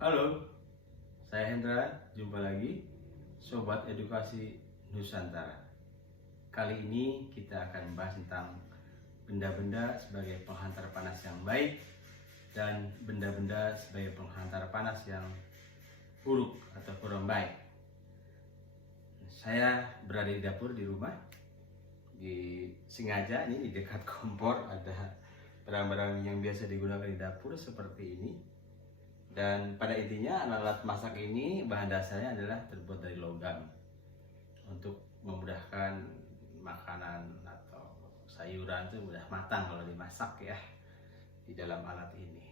Halo, saya Hendra, jumpa lagi Sobat Edukasi Nusantara. Kali ini kita akan membahas tentang benda-benda sebagai penghantar panas yang baik dan benda-benda sebagai penghantar panas yang buruk atau kurang baik. Saya berada di dapur di rumah, sengaja ini di dekat kompor ada barang-barang yang biasa digunakan di dapur seperti ini. Dan pada intinya alat masak ini bahan dasarnya adalah terbuat dari logam untuk memudahkan makanan atau sayuran itu mudah matang kalau dimasak ya di dalam alat ini.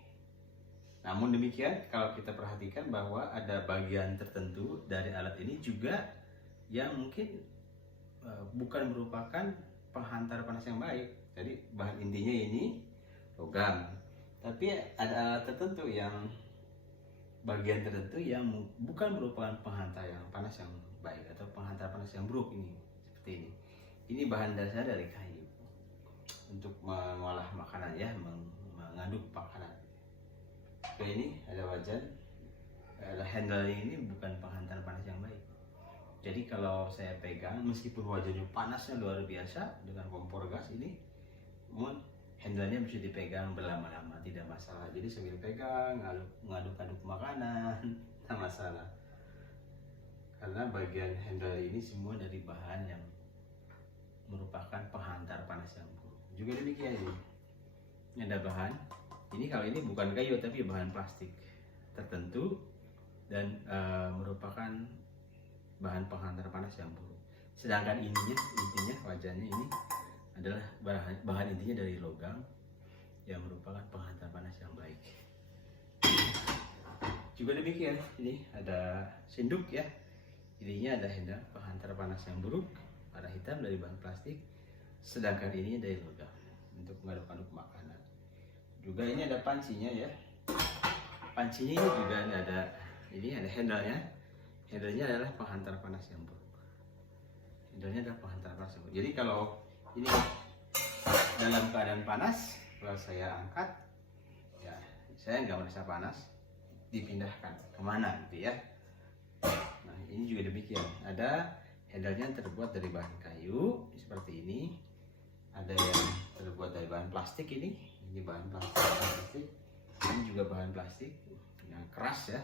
Namun demikian kalau kita perhatikan bahwa ada bagian tertentu dari alat ini juga yang mungkin bukan merupakan penghantar panas yang baik. Jadi bahan intinya ini logam, tapi ada alat tertentu yang bagian tertentu yang bukan merupakan penghantar yang panas yang baik atau penghantar panas yang buruk ini seperti ini. Ini bahan dasar dari kayu untuk mengolah makanan ya, mengaduk makanan. Oke, ini ada wajan, ada handle ini bukan penghantar panas yang baik. Jadi kalau saya pegang meskipun wajannya panasnya luar biasa dengan kompor gas ini, handle-nya bisa dipegang berlama-lama, tidak masalah. Jadi sambil pegang, ngaduk-ngaduk makanan, tidak masalah. Karena bagian handle ini semua dari bahan yang merupakan penghantar panas yang buruk. Juga demikian ini. Ini ada bahan. Ini kalau ini bukan kayu tapi bahan plastik tertentu dan merupakan bahan penghantar panas yang buruk. Sedangkan intinya wajannya ini adalah bahan intinya dari logam yang merupakan penghantar panas yang baik. Juga demikian, ini ada senduk ya. Ininya ada handle penghantar panas yang buruk, warna hitam dari bahan plastik. Sedangkan ini dari logam untuk mengaduk-aduk makanan. Juga ini ada pancinya ya. Pancinya ini juga ada handle-nya. Handle-nya adalah penghantar panas yang buruk. Handle-nya adalah penghantar panas yang buruk. Jadi kalau ini dalam keadaan panas, kalau saya angkat ya saya nggak merasa panas, dipindahkan kemana gitu ya. Nah ini juga demikian, ada handle-nya terbuat dari bahan kayu seperti ini, ada yang terbuat dari bahan plastik, ini bahan plastik, ini juga bahan plastik yang keras ya,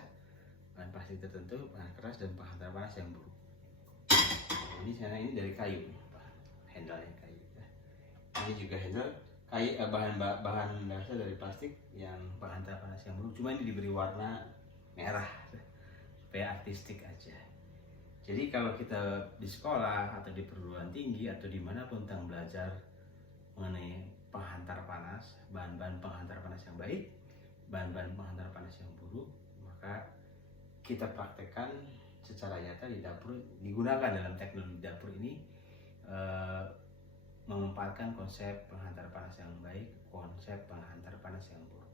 bahan plastik tertentu, bahan keras dan penghantar panas yang buruk. Ini dari kayu, handle-nya kayu. Ini juga handle kayu, bahan dasar dari plastik yang penghantar panas yang buruk. Cuma ini diberi warna merah supaya artistik aja. Jadi kalau kita di sekolah atau di perguruan tinggi atau dimanapun tentang belajar mengenai penghantar panas, bahan-bahan penghantar panas yang baik, bahan-bahan penghantar panas yang buruk, maka kita praktekkan secara nyata di dapur, digunakan dalam teknologi dapur ini, menempatkan konsep penghantar panas yang baik, konsep penghantar panas yang buruk.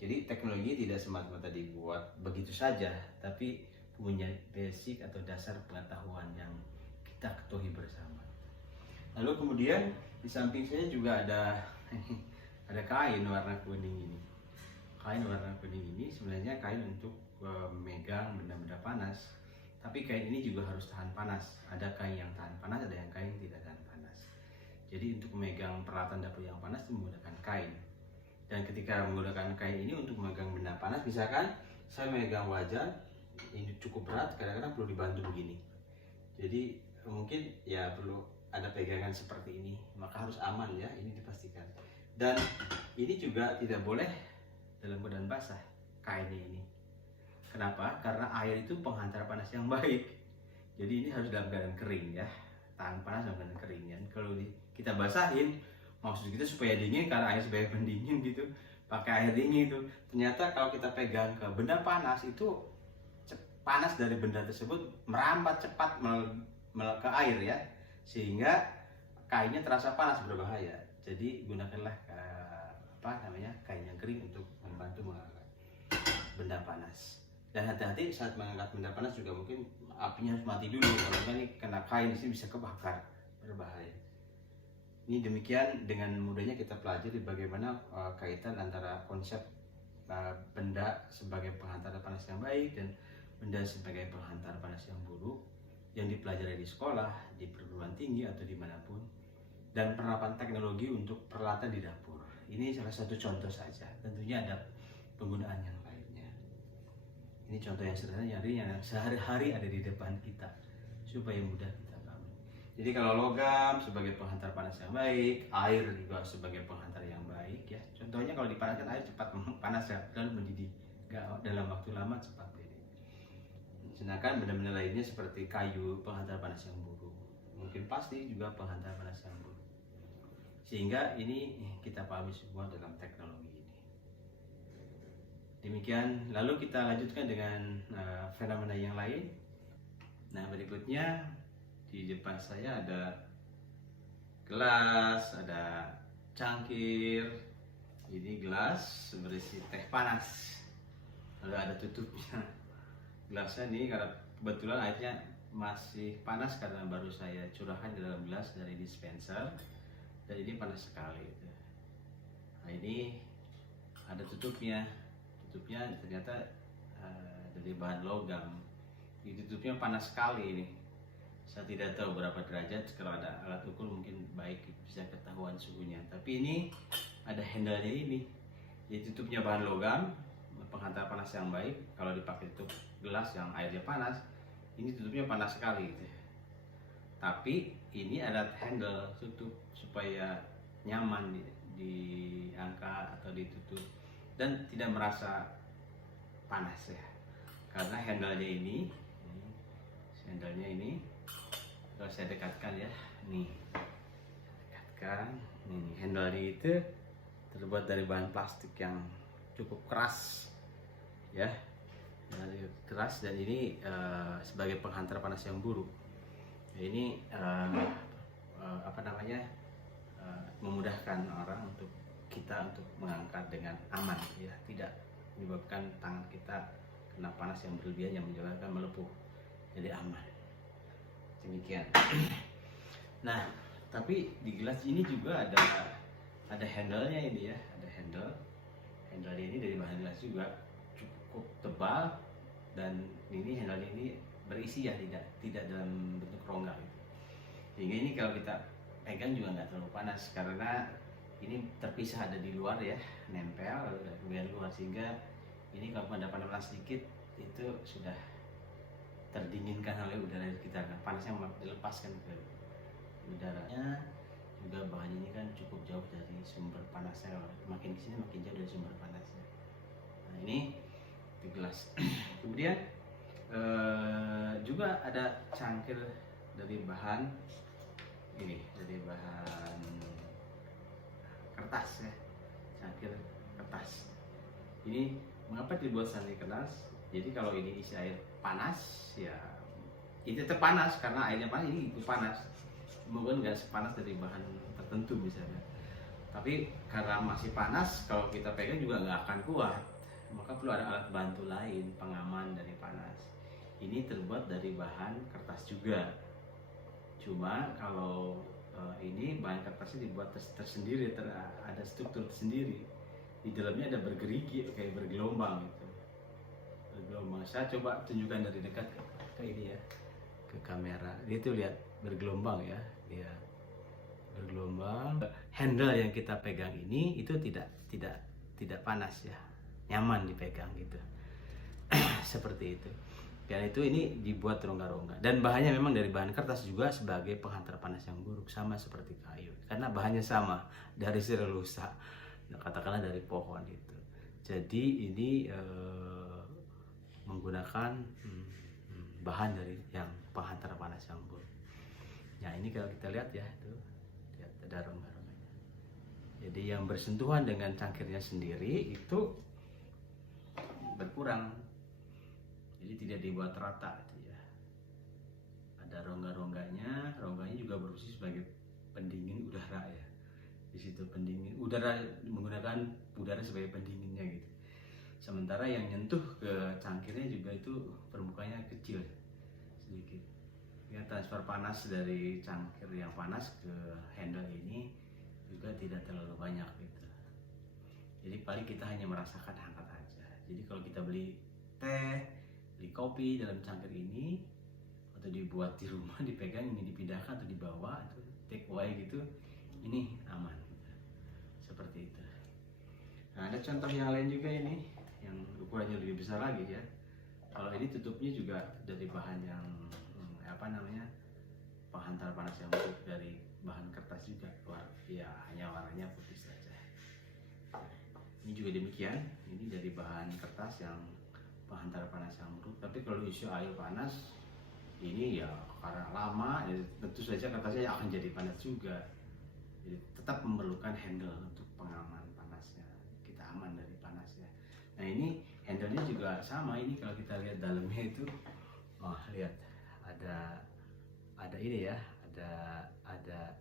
Jadi teknologi tidak semata-mata dibuat begitu saja, tapi punya basic atau dasar pengetahuan yang kita ketahui bersama. Lalu kemudian di samping saya juga ada kain warna kuning ini. Kain warna kuning ini sebenarnya kain untuk memegang benda-benda panas, tapi kain ini juga harus tahan panas. Ada kain yang tahan panas, ada yang kain tidak tahan panas. Jadi untuk memegang peralatan dapur yang panas itu menggunakan kain. Dan ketika menggunakan kain ini untuk memegang benda panas, misalkan saya memegang wajan, ini cukup berat, kadang-kadang perlu dibantu begini. Jadi mungkin ya perlu ada pegangan seperti ini, maka harus aman ya, ini dipastikan. Dan ini juga tidak boleh dalam keadaan basah, kainnya ini. Kenapa? Karena air itu penghantar panas yang baik. Jadi ini harus dalam keadaan kering ya, tahan panas dalam keadaan kering ya. Kalau kita basahin, maksud kita supaya dingin karena air sebagai pendingin gitu, pakai air dingin itu. Ternyata kalau kita pegang ke benda panas itu panas dari benda tersebut merambat cepat ke air ya, sehingga kainnya terasa panas, berbahaya. Jadi gunakanlah kain yang kering untuk membantu mengangkat benda panas. Dan hati-hati saat mengangkat benda panas juga mungkin apinya harus mati dulu, kalau ini kena kain di sini bisa kebakar, berbahaya. Ini demikian dengan mudahnya kita pelajari bagaimana kaitan antara konsep benda sebagai penghantar panas yang baik dan benda sebagai penghantar panas yang buruk yang dipelajari di sekolah, di perguruan tinggi atau dimanapun, dan penerapan teknologi untuk peralatan di dapur. Ini salah satu contoh saja. Tentunya ada penggunaan yang lainnya. Ini contoh yang sederhana yang sehari-hari ada di depan kita supaya mudah kita bangun. Jadi kalau logam sebagai penghantar panas yang baik, air juga sebagai penghantar yang baik ya. Contohnya kalau dipanaskan air cepat panas ya, dan mendidih. Dalam waktu lama cepat mendidih. Sedangkan benda-benda lainnya seperti kayu penghantar panas yang buruk. Mungkin pasti juga penghantar panas yang buruk. Sehingga ini kita pahami semua dalam teknologi ini. Demikian, lalu kita lanjutkan dengan fenomena yang lain. Nah, berikutnya di depan saya ada gelas, ada cangkir. Ini gelas berisi teh panas. Lalu ada tutupnya. Gelasnya ini karena kebetulan airnya masih panas karena baru saya curahkan ke dalam gelas dari dispenser. Dan ini panas sekali. Nah, ini ada tutupnya. Tutupnya ternyata dari bahan logam. Ini tutupnya panas sekali ini. Saya tidak tahu berapa derajat. Kalau ada alat ukur mungkin baik bisa ketahuan suhunya. Tapi ini ada handle-nya ini. Jadi tutupnya bahan logam, penghantar panas yang baik. Kalau dipakai tutup gelas yang airnya panas, ini tutupnya panas sekali. Tapi ini ada handle tutup supaya nyaman diangkat atau ditutup dan tidak merasa panas ya. Karena handle-nya ini kalau saya dekatkan ya, nih dekatkan, ini handle-nya itu terbuat dari bahan plastik yang cukup keras ya, dari keras, dan ini sebagai penghantar panas yang buruk. Ini memudahkan orang untuk mengangkat dengan aman ya, tidak menyebabkan tangan kita kena panas yang berlebihan yang menyebabkan melepuh, jadi aman. Demikian. Nah, tapi di gelas ini juga ada handle-nya ini ya, ada handle ini dari bahan gelas juga cukup tebal, dan ini handle ini berisi ya, tidak dalam bentuk rongga gitu. Sehingga ini kalau kita pegang juga nggak terlalu panas karena ini terpisah, ada di luar ya, nempel di bagian luar, sehingga ini kalau ada panas sedikit itu sudah terdinginkan oleh udara di sekitar. Panasnya dilepaskan ke udaranya. Juga bahan ini kan cukup jauh dari sumber panasnya, makin kesini makin jauh dari sumber panasnya. Nah, ini di gelas. Kemudian juga ada cangkir dari bahan ini, dari bahan kertas ya, cangkir kertas. Ini mengapa dibuat cangkir kertas? Jadi kalau ini isi air panas ya itu tetap panas karena airnya panas, ini ikut panas. Mungkin nggak sepanas dari bahan tertentu misalnya, tapi karena masih panas kalau kita pegang juga nggak akan kuat, maka perlu ada alat bantu lain pengaman dari panas. Ini terbuat dari bahan kertas juga, cuma kalau ini bahan kertasnya dibuat tersendiri, ada struktur tersendiri, di dalamnya ada bergerigi kayak bergelombang gitu, bergelombang. Saya coba tunjukkan dari dekat ke ini ya, ke kamera. Dia tuh lihat bergelombang ya, lihat bergelombang. Handle yang kita pegang ini itu tidak panas ya, nyaman dipegang gitu. Seperti itu. Dan itu ini dibuat rongga-rongga, dan bahannya memang dari bahan kertas juga sebagai penghantar panas yang buruk, sama seperti kayu karena bahannya sama, dari selulosa, katakanlah dari pohon itu. Jadi ini menggunakan bahan dari yang penghantar panas yang buruk. Nah, ini kalau kita lihat ya, itu lihat ada rongga-rongganya. Jadi yang bersentuhan dengan cangkirnya sendiri itu berkurang, jadi tidak dibuat rata gitu ya. Ada rongga-rongganya juga berfungsi sebagai pendingin udara ya. Di situ pendingin udara, menggunakan udara sebagai pendinginnya gitu. Sementara yang nyentuh ke cangkirnya juga itu permukaannya kecil sedikit. Ya, transfer panas dari cangkir yang panas ke handle ini juga tidak terlalu banyak gitu. Jadi paling kita hanya merasakan hangat aja. Jadi kalau kita beli teh, beli kopi dalam cangkir ini, atau dibuat di rumah, dipegang, ini dipindahkan atau dibawa, atau take away gitu, ini aman. Seperti itu. Nah, ada contoh yang lain juga ini, yang ukurannya lebih besar lagi ya. Kalau ini tutupnya juga dari bahan yang penghantar panas yang empuk, dari bahan kertas juga, ya hanya warnanya putih saja. Ini juga demikian, ini dari bahan kertas yang penghantar panas yang empuk. Tapi kalau isi air panas, ini ya karena lama, ya tentu saja kertasnya akan jadi panas juga. Jadi tetap memerlukan handle untuk pengaman panasnya, kita aman dari panasnya. Nah ini handlenya juga sama, ini kalau kita lihat dalamnya itu, lihat ada ini ya, ada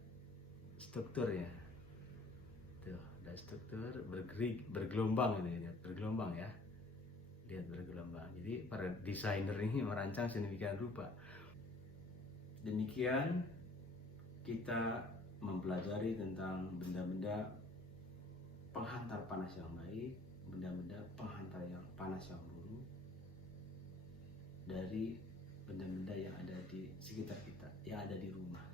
strukturnya. Tuh, ada struktur bergelombang ini, bergelombang ya. Lihat bergelombang. Jadi para desainer ini merancang sedemikian rupa. Demikian kita mempelajari tentang benda-benda penghantar panas yang baik, benda-benda penghantar yang panas yang buruk dari benda-benda yang ada di sekitar kita, yang ada di rumah.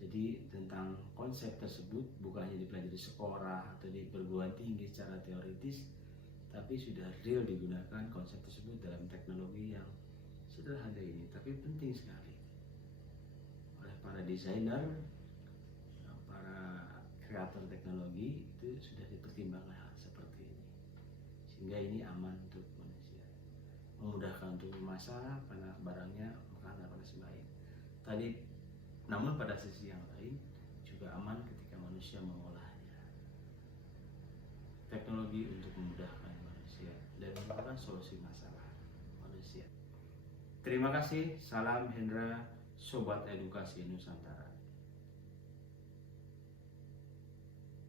Jadi tentang konsep tersebut bukan hanya dipelajari di sekolah atau di perguruan tinggi secara teoritis, tapi sudah real digunakan konsep tersebut dalam teknologi yang sederhana ini, tapi penting sekali oleh para desainer, para kreator teknologi. Itu sudah dipertimbangkan hal seperti ini, sehingga ini aman untuk manusia, memudahkan untuk memasak karena barangnya makanan panas baik tadi. Namun pada sisi yang lain juga aman ketika manusia mengolahnya. Teknologi untuk memudahkan manusia dan menemukan solusi masalah manusia. Terima kasih, salam Hendra, Sobat Edukasi Nusantara.